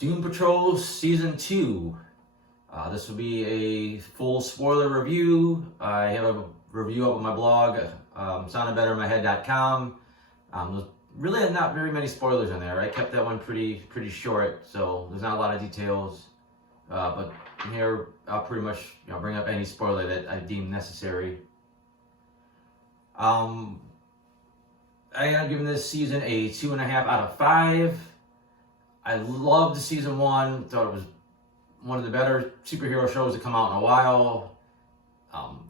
Doom Patrol Season 2. This will be a full spoiler review. I have a review up on my blog, soundedbetterInMyHead.com. There's really not very many spoilers in there. I kept that one pretty short, so there's not a lot of details. But here I'll pretty much bring up any spoiler that I deem necessary. I am giving this season a 2.5 out of 5. I loved season 1. Thought it was one of the better superhero shows to come out in a while.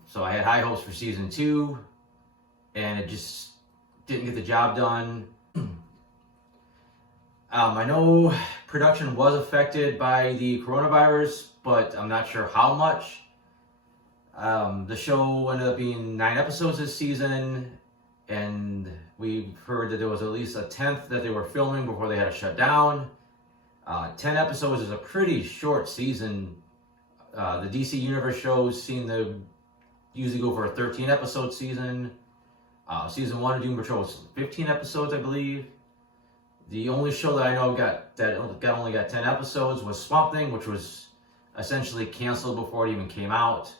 So I had high hopes for season 2, and it just didn't get the job done. I know production was affected by the coronavirus, but I'm not sure how much. The show ended up being 9 episodes this season, and we heard that there was at least a 10th that they were filming before they had to shut down. 10 episodes is a pretty short season. The DC Universe shows seem to usually go for a 13 episode season. Season 1 of Doom Patrol was 15 episodes, I believe. The only show that I know only got 10 episodes was Swamp Thing, which was essentially canceled before it even came out.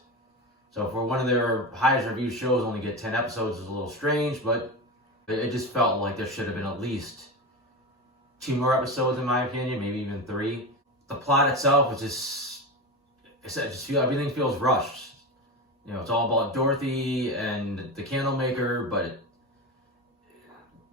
So for one of their highest reviewed shows only get 10 episodes is a little strange, but it just felt like there should have been at least 2 more episodes, in my opinion, maybe even 3. The plot itself was everything feels rushed. It's all about Dorothy and the Candlemaker, but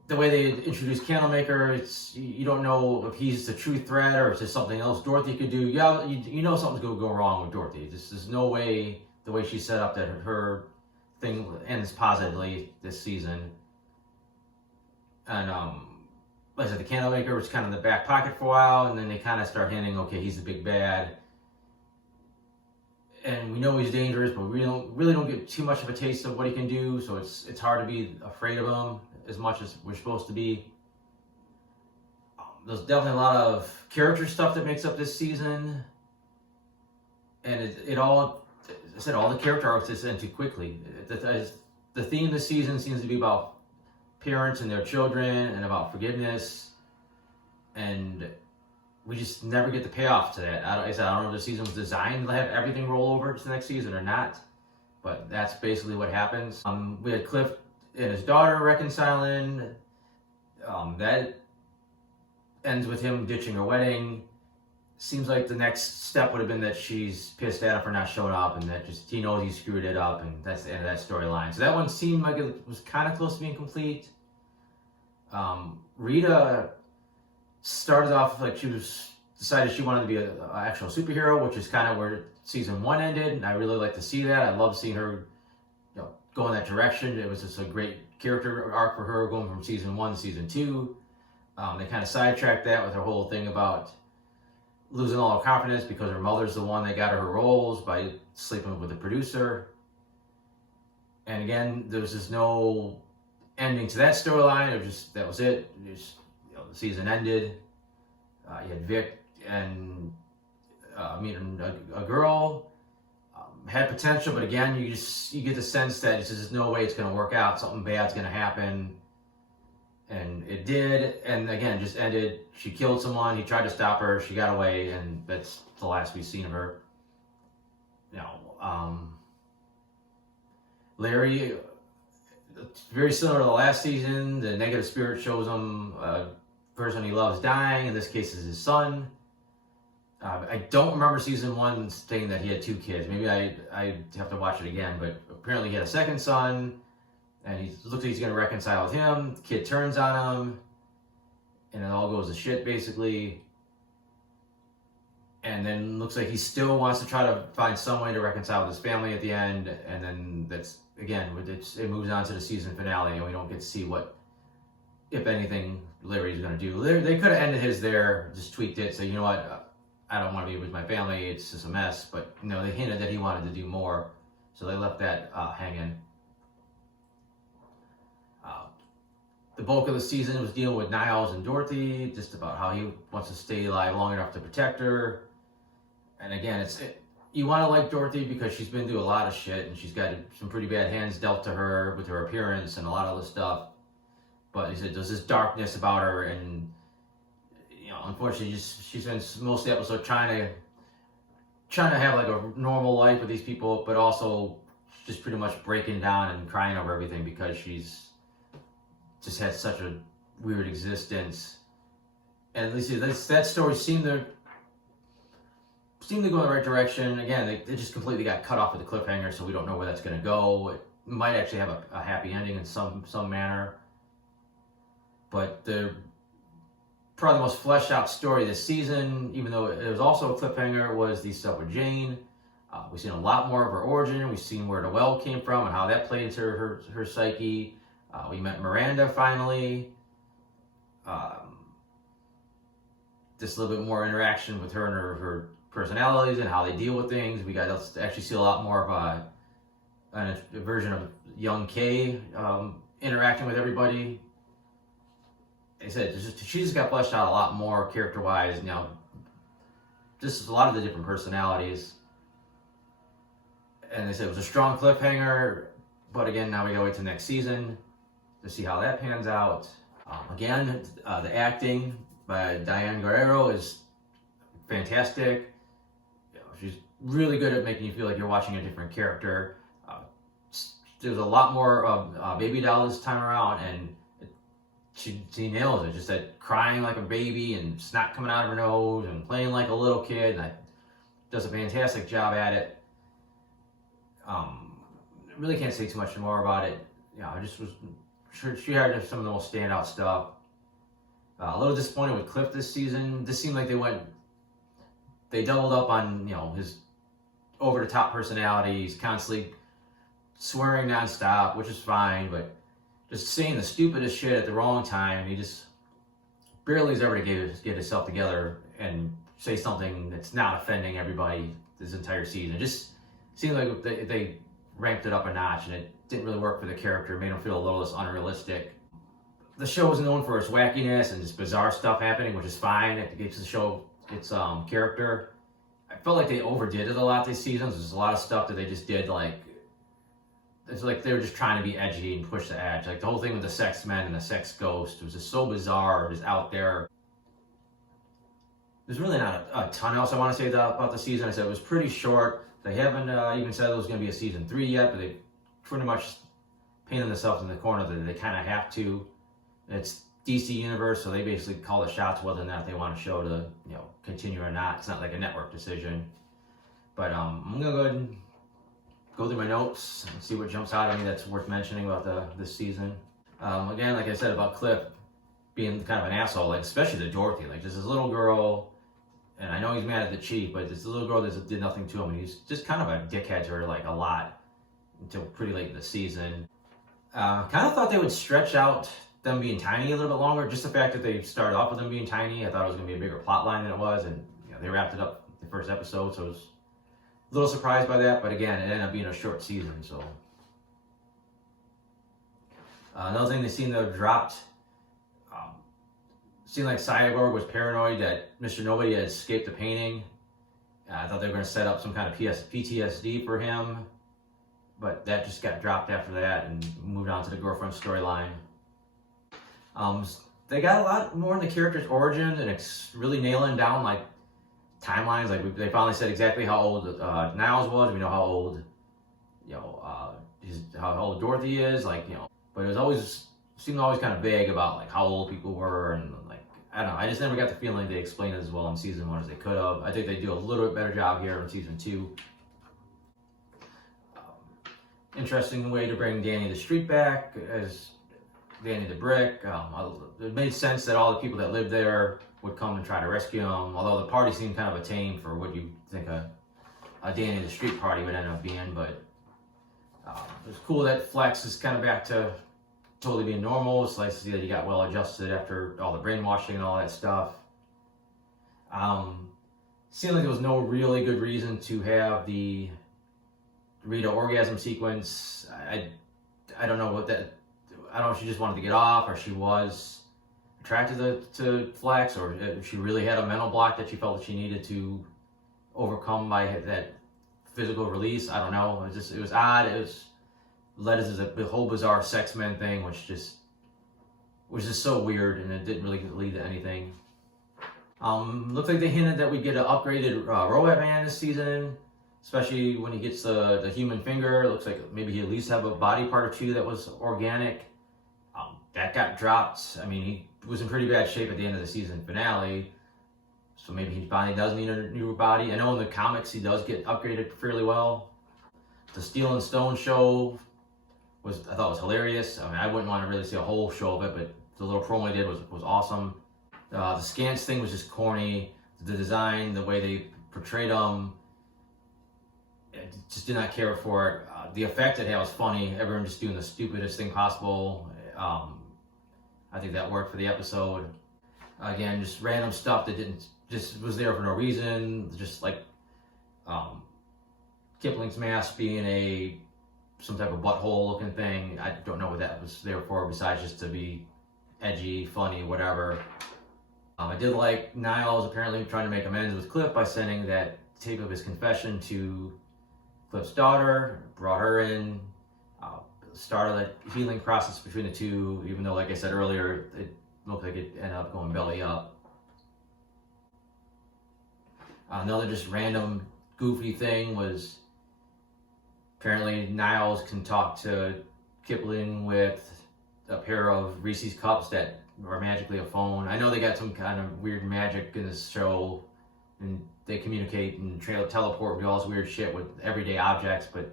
the way they introduce Candlemaker, you don't know if he's the true threat or if there's something else Dorothy could do. Yeah, you know something's going to go wrong with Dorothy. There's no way, the way she's set up, that her thing ends positively this season. And like I said, the Candlemaker was kind of in the back pocket for a while, and then they kind of start hinting, okay, he's the big bad. And we know he's dangerous, but we really don't get too much of a taste of what he can do, so it's hard to be afraid of him as much as we're supposed to be. There's definitely a lot of character stuff that makes up this season, and all the character arcs just end too quickly. The theme this season seems to be about parents and their children and about forgiveness, and we just never get the payoff to that. I don't know if the season was designed to have everything roll over to the next season or not, but that's basically what happens. We had Cliff and his daughter reconciling. That ends with him ditching her wedding. Seems like the next step would have been that she's pissed at him for not showing up, and that just he knows he screwed it up, and that's the end of that storyline. So that one seemed like it was kind of close to being complete. Rita started off like she decided she wanted to be an actual superhero, which is kind of where season 1 ended, and I really like to see that. I love seeing her go in that direction. It was just a great character arc for her, going from season 1 to season 2. They kind of sidetracked that with her whole thing about losing all her confidence because her mother's the one that got her roles by sleeping with the producer. And again, there was just no ending to that storyline. That was it. The season ended. You had Vic and meeting a girl. Had potential, but again, you get the sense that there's no way it's going to work out. Something bad's going to happen, and it did. And again, just ended. She killed someone. He tried to stop her. She got away, and that's the last we've seen of her. Larry, very similar to the last season. The negative spirit shows him a person he loves dying. In this case, is his son. I don't remember season 1 saying that he had 2 kids. Maybe I have to watch it again, but apparently he had a second son, and he looks like he's going to reconcile with him. The kid turns on him, and it all goes to shit, basically. And then looks like he still wants to try to find some way to reconcile with his family at the end, and then that's, again, it moves on to the season finale, and we don't get to see what, if anything, Larry's going to do. They could have ended his there, just tweaked it, so you know what, I don't want to be with my family, it's just a mess, but they hinted that he wanted to do more, so they left that hanging. The bulk of the season was dealing with Niles and Dorothy, just about how he wants to stay alive long enough to protect her. And again, you want to like Dorothy because she's been through a lot of shit, and she's got some pretty bad hands dealt to her with her appearance and a lot of other stuff. But he said there's this darkness about her, and unfortunately, she spends most of the episode trying to have like a normal life with these people, but also just pretty much breaking down and crying over everything because she's just had such a weird existence. And at least that story seemed to go in the right direction. Again, they just completely got cut off with the cliffhanger, so we don't know where that's going to go. It might actually have a happy ending in some manner. But probably the most fleshed out story this season, even though it was also a cliffhanger, was the stuff with Jane. We've seen a lot more of her origin. We've seen where the well came from and how that played into her psyche. We met Miranda finally. Just a little bit more interaction with her and her personalities and how they deal with things. We got to actually see a lot more of a version of young Kay interacting with everybody. Like I said, she just got fleshed out a lot more character-wise. Just a lot of the different personalities. And they said it was a strong cliffhanger, but again, now we gotta wait till next season to see how that pans out. Again, the acting by Diane Guerrero is fantastic. She's really good at making you feel like you're watching a different character. There's a lot more baby doll this time around, and she nails it. Just that crying like a baby and snot coming out of her nose and playing like a little kid. And does a fantastic job at it. Really can't say too much more about it. I just was sure she had some of the most standout stuff. A little disappointed with Cliff this season. This seemed like they doubled up on his over the top personality. He's constantly swearing nonstop, which is fine, but just saying the stupidest shit at the wrong time. He just barely is ever to get himself together and say something that's not offending everybody this entire season. It just seemed like they ramped it up a notch, and it didn't really work for the character. It made him feel a little less unrealistic. The show is known for its wackiness and just bizarre stuff happening, which is fine. It gives the show its character. I felt like they overdid it a lot this season. There's a lot of stuff that they just did, it's like they were just trying to be edgy and push the edge. Like the whole thing with the sex men and the sex ghost was just so bizarre, just out there. There's really not a ton else I want to say about the season. I said it was pretty short. They haven't even said it was going to be a season 3 yet, but they pretty much painted themselves in the corner that they kind of have to. It's DC Universe, so they basically call the shots whether or not they want a show to continue or not. It's not like a network decision. But I'm going to go ahead and go through my notes and see what jumps out at me that's worth mentioning about this season. Again, like I said about Cliff being kind of an asshole, especially to Dorothy. Just this little girl, and I know he's mad at the chief, but this little girl that did nothing to him, and he's just kind of a dickhead to her a lot until pretty late in the season. Kind of thought they would stretch out them being tiny a little bit longer. Just the fact that they started off with them being tiny, I thought it was going to be a bigger plot line than it was, and they wrapped it up the first episode, so I was a little surprised by that. But again, it ended up being a short season. So another thing they seemed to have dropped. Seemed like Cyborg was paranoid that Mr. Nobody had escaped the painting. I thought they were going to set up some kind of PTSD for him, but that just got dropped after that and moved on to the girlfriend storyline. They got a lot more in the character's origin and it's really nailing down timelines. They finally said exactly how old Niles was. We know how old how old Dorothy is. But it was seemed always kind of vague about how old people were, and I don't know. I just never got the feeling they explained it as well in season 1 as they could have. I think they do a little bit better job here in season 2. Interesting way to bring Danny the Street back as Danny the Brick. It made sense that all the people that lived there would come and try to rescue him, although the party seemed kind of a tame for what you think a Danny the Street party would end up being. But it was cool that Flex is kind of back to totally being normal. It's nice to see that he got well adjusted after all the brainwashing and all that stuff. Seemed like there was no really good reason to have the Rita orgasm sequence. I don't know what that. I don't know if she just wanted to get off, or she was attracted to Flex, or if she really had a mental block that she felt that she needed to overcome by that physical release. I don't know. It was odd. It was led us to the whole bizarre sex men thing, which was just so weird, and it didn't really lead to anything. Looks like they hinted that we get an upgraded Robot Man this season, especially when he gets the human finger. Looks like maybe he at least have a body part or two that was organic. That got dropped. I mean, he was in pretty bad shape at the end of the season finale, so maybe his body does need a new body. I know in the comics he does get upgraded fairly well. The Steel and Stone show I thought was hilarious. I mean, I wouldn't want to really see a whole show of it, but the little promo they did was awesome. The Scans thing was just corny. The design, the way they portrayed them, I just did not care for it. The effect it had was funny. Everyone just doing the stupidest thing possible. I think that worked for the episode. Again, just random stuff that just was there for no reason. Just like Kipling's mask being some type of butthole looking thing. I don't know what that was there for besides just to be edgy, funny, whatever. I did like Niles apparently trying to make amends with Cliff by sending that tape of his confession to Cliff's daughter, brought her in, started the healing process between the two, even though, like I said earlier, it looked like it ended up going belly up. Another just random goofy thing was apparently Niles can talk to Kipling with a pair of Reese's cups that are magically a phone. I know they got some kind of weird magic in this show, and they communicate and teleport and do all this weird shit with everyday objects, but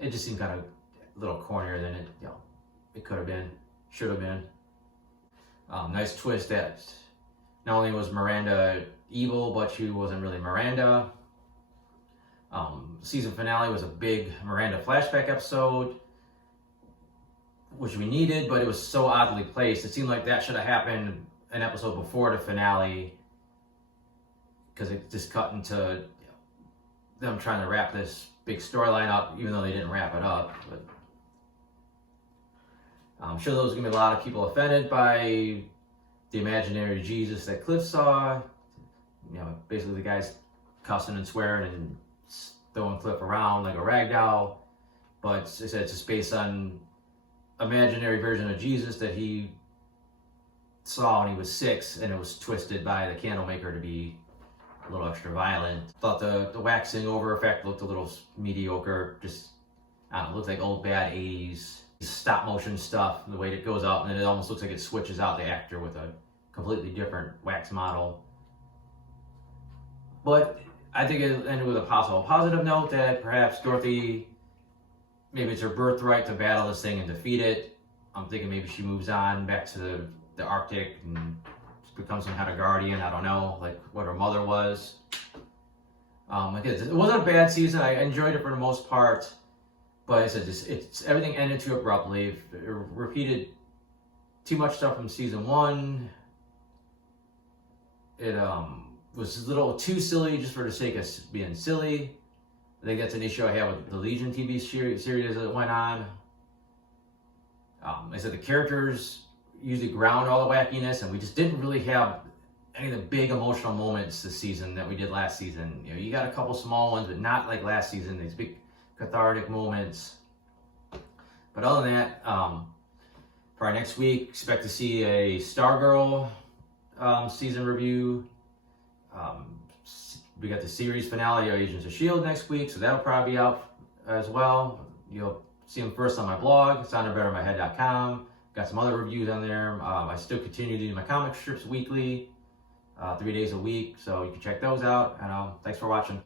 it just seemed kind of a little cornier than it could have been, should have been. Nice twist that not only was Miranda evil, but she wasn't really Miranda. Season finale was a big Miranda flashback episode, which we needed, but it was so oddly placed. It seemed like that should have happened an episode before the finale, because it just cut into them trying to wrap this big storyline up, even though they didn't wrap it up. But I'm sure there was going to be a lot of people offended by the imaginary Jesus that Cliff saw. Basically the guy's cussing and swearing and throwing Cliff around like a rag doll. But it said it's just based on imaginary version of Jesus that he saw when he was 6, and it was twisted by the candle maker to be a little extra violent. Thought the waxing over effect looked a little mediocre. Just, I don't know, looked like old bad 80s stop motion stuff, the way it goes up, and then it almost looks like it switches out the actor with a completely different wax model. But I think it ended with a possible positive note that perhaps Dorothy, maybe it's her birthright to battle this thing and defeat it. I'm thinking maybe she moves on back to the Arctic and becomes some kind of guardian. I don't know, like what her mother was. It wasn't a bad season. I enjoyed it for the most part, but I said it's everything ended too abruptly. It repeated too much stuff from season 1. It was a little too silly just for the sake of being silly. I think that's an issue I had with the Legion TV series as it went on. I said the characters usually ground all the wackiness, and we just didn't really have any of the big emotional moments this season that we did last season. You got a couple small ones, but not like last season, these big cathartic moments. But other than that, for our next week, expect to see a Stargirl season review. We got the series finale of Agents of S.H.I.E.L.D. next week, so that'll probably be out as well. You'll see them first on my blog, soundedbettermyhead.com. Got some other reviews on there. I still continue to do my comic strips weekly, 3 days a week, so you can check those out. And thanks for watching.